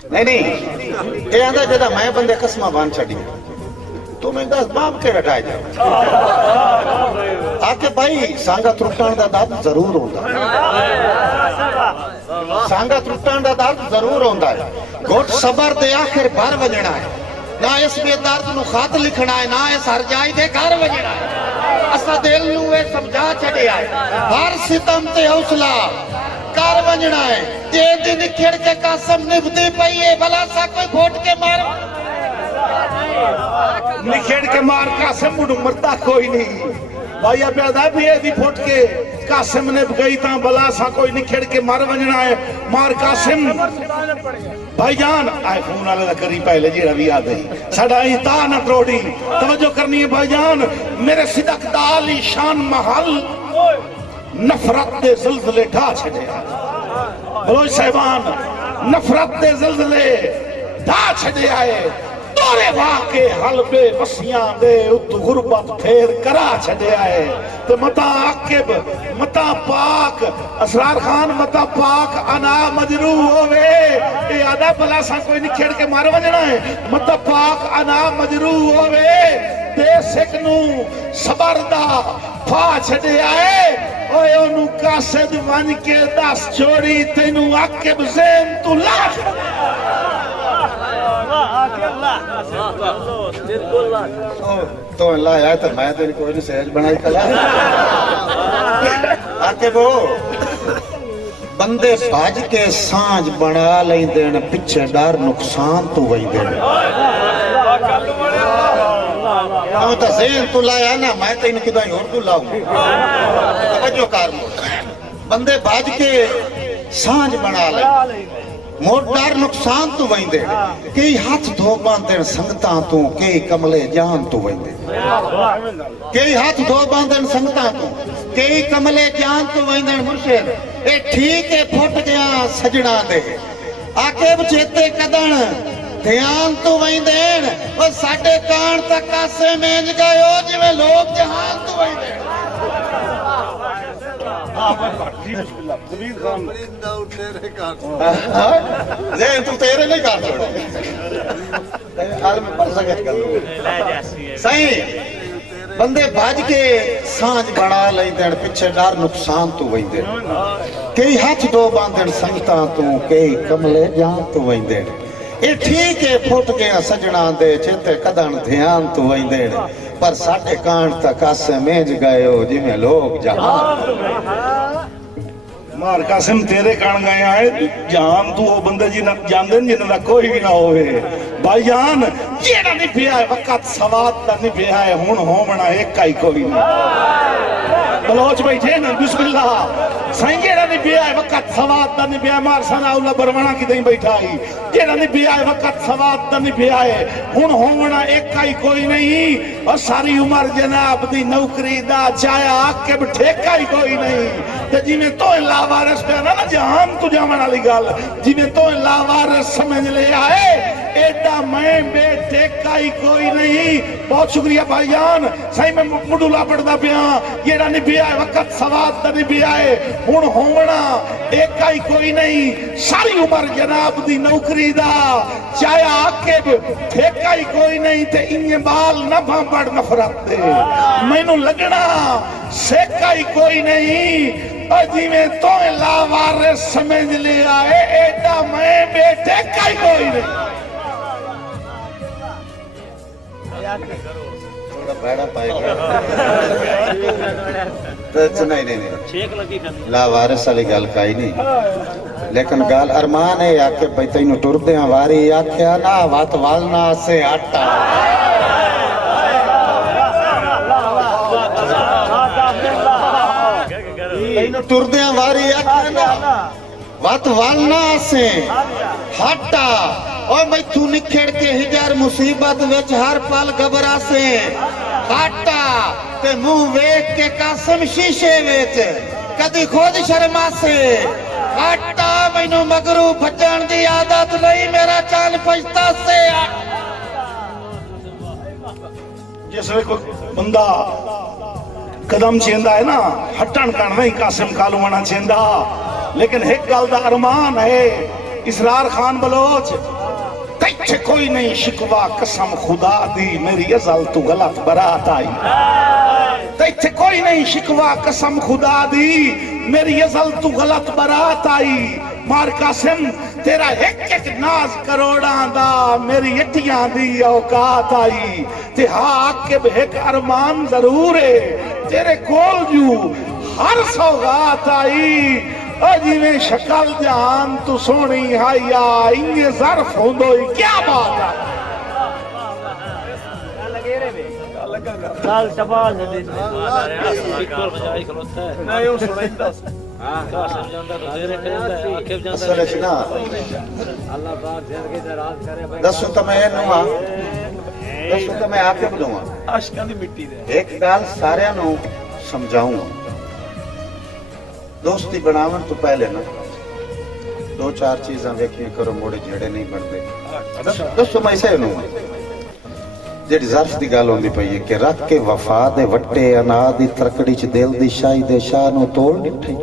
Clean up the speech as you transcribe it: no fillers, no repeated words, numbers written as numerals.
नहीं नहीं ये आंदा जदा मैं बंदे कसमा बांध छड़ी तो मैं दस बाप के हटाए जा आके भाई सांगा त्रुटण दा दर्द जरूर होंदा सांगा त्रुटण दा दर्द जरूर होंदा है घोट सबर दे आखिर भर वजना है ना इस बेदर्द नु खत लिखना है ना इस हर जाई दे घर वजना है असा दिल नु ए समझा छड़िया है हर सितम ते हौसला कर वजना है जे दिन खिड़ के कसम निभती पई है भला सा कोई घोट के मार निखेड़ के मार कासिम मुड़ मरता कोई नहीं भाई अब भी दी फुट के कासिम ने गई ता भला सा कोई निखेड़ के मार वजना है मार कासिम भाईजान आईफोन वाले दा करी पहले जेड़ा भी आ गई साडा ही ता ना त्रोड़ी तवज्जो करनी है भाईजान मेरे सिदक दाली शान महल नफरत दे ज़िलज़िले ढा छड़े बलोच साहिबान नफरत दे ज़िलज़िले ढा छड़े आए तोरे वाके हलबे वसियां दे उत गुरबत फेर करा छड़े आए ते मता आकिब मता पाक असरार खान मता पाक अना मजरू होवे ए आदा भला सा कोई नहीं खेड़ के मार वजना है मता पाक अना मजरू होवे ते सिख नू सबर दा फा छड़े आए ओए ओनू कासिद वन के दस छोड़ी तेनू आकिब ज़ैन तू ला तो लाया तो मैं तो कोई नहीं सहज बनाई कला आके वो बंदे भज के सांझ बना लेंदे ने पिछे डर नुकसान तो वहींदे ने हम तो ज़हन तो लाया ना मैं तो इन किदा और तो लाऊं तवज्जो कर बंदे भज के सांझ बना ले मोर डर नुकसान तो वहींदे कई हाथ धो बांधन संगतां तो कई कमले जान तो वहींदे कई हाथ धो बांधन संगतां तो कई कमले जान तो वहींदे मुर्शिद ए ठीक है फुट गया सजना दे आके चेते कदन ध्यान तो वहींदे और साडे कान तक कासे मेंज गयो जिवें लोग जहान तो वहींदे ज़हन तू तेरे नहीं कर सही बंदे भज के सांझ बना लेंदे पिछे डर नुकसान तो वहींदे कई हाथ दो बांधन संगतां तो कई कमले जान तो वहींदे ए ठीक है फुट गया सजना दे चेते कदन ध्यान तो वहींदे पर साडे कान तक आसे मेज गयो जिवें लोग जहान मार कासिम तेरे कान गए आए जान तू वो बंदे जी जानदे जिन्हां दा कोई भी ना होवे भाईजान जेड़ा नहीं पिया वक्त सवाद दा नहीं पिया है हुण होवना एक ही कोई नहीं बलोच बैठे ना बिस्मिल्लाह सही जेड़ा नहीं पिया वक्त सवाद दा नहीं पिया मार सनाउल्ला बरवाना किते बैठा ही जेड़ा नहीं पिया वक्त सवाद दा नहीं पिया है हुण होवना एक ही कोई नहीं और सारी उम्र जनाब दी नौकरी दा चाया आके ठेका ही कोई नहीं ते जिवें तो लावारिस पे ना जहान तू जावन वाली गल जिवें तो लावारिस समझ ले आए एडा मैं बेटे का ही कोई नहीं बहुत शुक्रिया भाईजान सही मैं मुडुला पढ़दा पिया जेड़ा नहीं पिया वक्त सवाद दा नहीं पिया है हुण होवना एक ही कोई नहीं सारी उम्र जनाब दी नौकरी दा चाहे आके ठेका ही कोई नहीं ते इन्ने बाल ना भांबड़ नफरत दे मैनू लगना सेका ही कोई नहीं जिवें तो लावारिस समझ लिया है एडा मैं बेटे का ही कोई नहीं थोड़ा बैड़ा पाएगा तो नहीं लावारिस वाली गल काई नहीं लेकिन गल अरमान है आके भाई तेन टुरदे वारी आख्या ना वत वालना से आटा तेन टुरदे वारी आख्या ना वत वालना से हटा और मैं तू निखेड़ के हिजार मुसीबत विच हर पल घबरा से हटा ते मुंह वेख के कासिम शीशे विच कदी खुद शर्मा से हटा मैनू मगरू भजन दी आदत नहीं मेरा चाल फजता से जिसमें कोई बंदा कदम चेंदा है ना हटन करना ही कासिम कालू आना चेंदा लेकिन एक गल दा अरमान है इसरार खान बलोच तैथे कोई नहीं शिकवा कसम खुदा दी मेरी अजल तू गलत बरात आई तैथे कोई नहीं शिकवा कसम खुदा दी मेरी अजल तू गलत बरात आई मार कासिम तेरा एक नाज करोड़ा दा मेरी अटियां दी औकात आई ते हाकिब एक अरमान जरूर है तेरे कोल जू हर सौगात आई जिमें शक्ल जान तू सोनी हाया इंगे ज़र्फ होंदो क्या बात है साल शबाज है इक्वल बजाई खलोता है नहीं वो सुनाइंदा का समझांदा तो तेरे कहंदा है आखिर जांदा असल च ना अल्लाह पाक जिंदगी दा राज करे भाई दसो तो मैं नुआ दसो तो मैं आके बुलाऊं आशिकां दी मिट्टी दे एक गल सारिਆਂ ਨੂੰ ਸਮਝਾऊं दोस्ती बनावन तो पहले ना दो चार चीज़ां वेखियां करो मोड़े जेड़े नहीं बनते दसो मैं इसे नुआ ਜਿਹੜੀ ਜ਼ਰਫ ਦੀ ਗੱਲ ਹੁੰਦੀ ਪਈ ਹੈ ਕਿ ਰੱਖ ਕੇ ਵਫਾ ਦੇ ਵੱਟੇ ਅਨਾਦ ਦੀ ਤਰਕੜੀ ਚ ਦਿਲ ਦੀ ਸ਼ਾਹੀ ਦੇ ਸ਼ਾਹ ਨੂੰ ਤੋੜ ਨਿੱਠੀ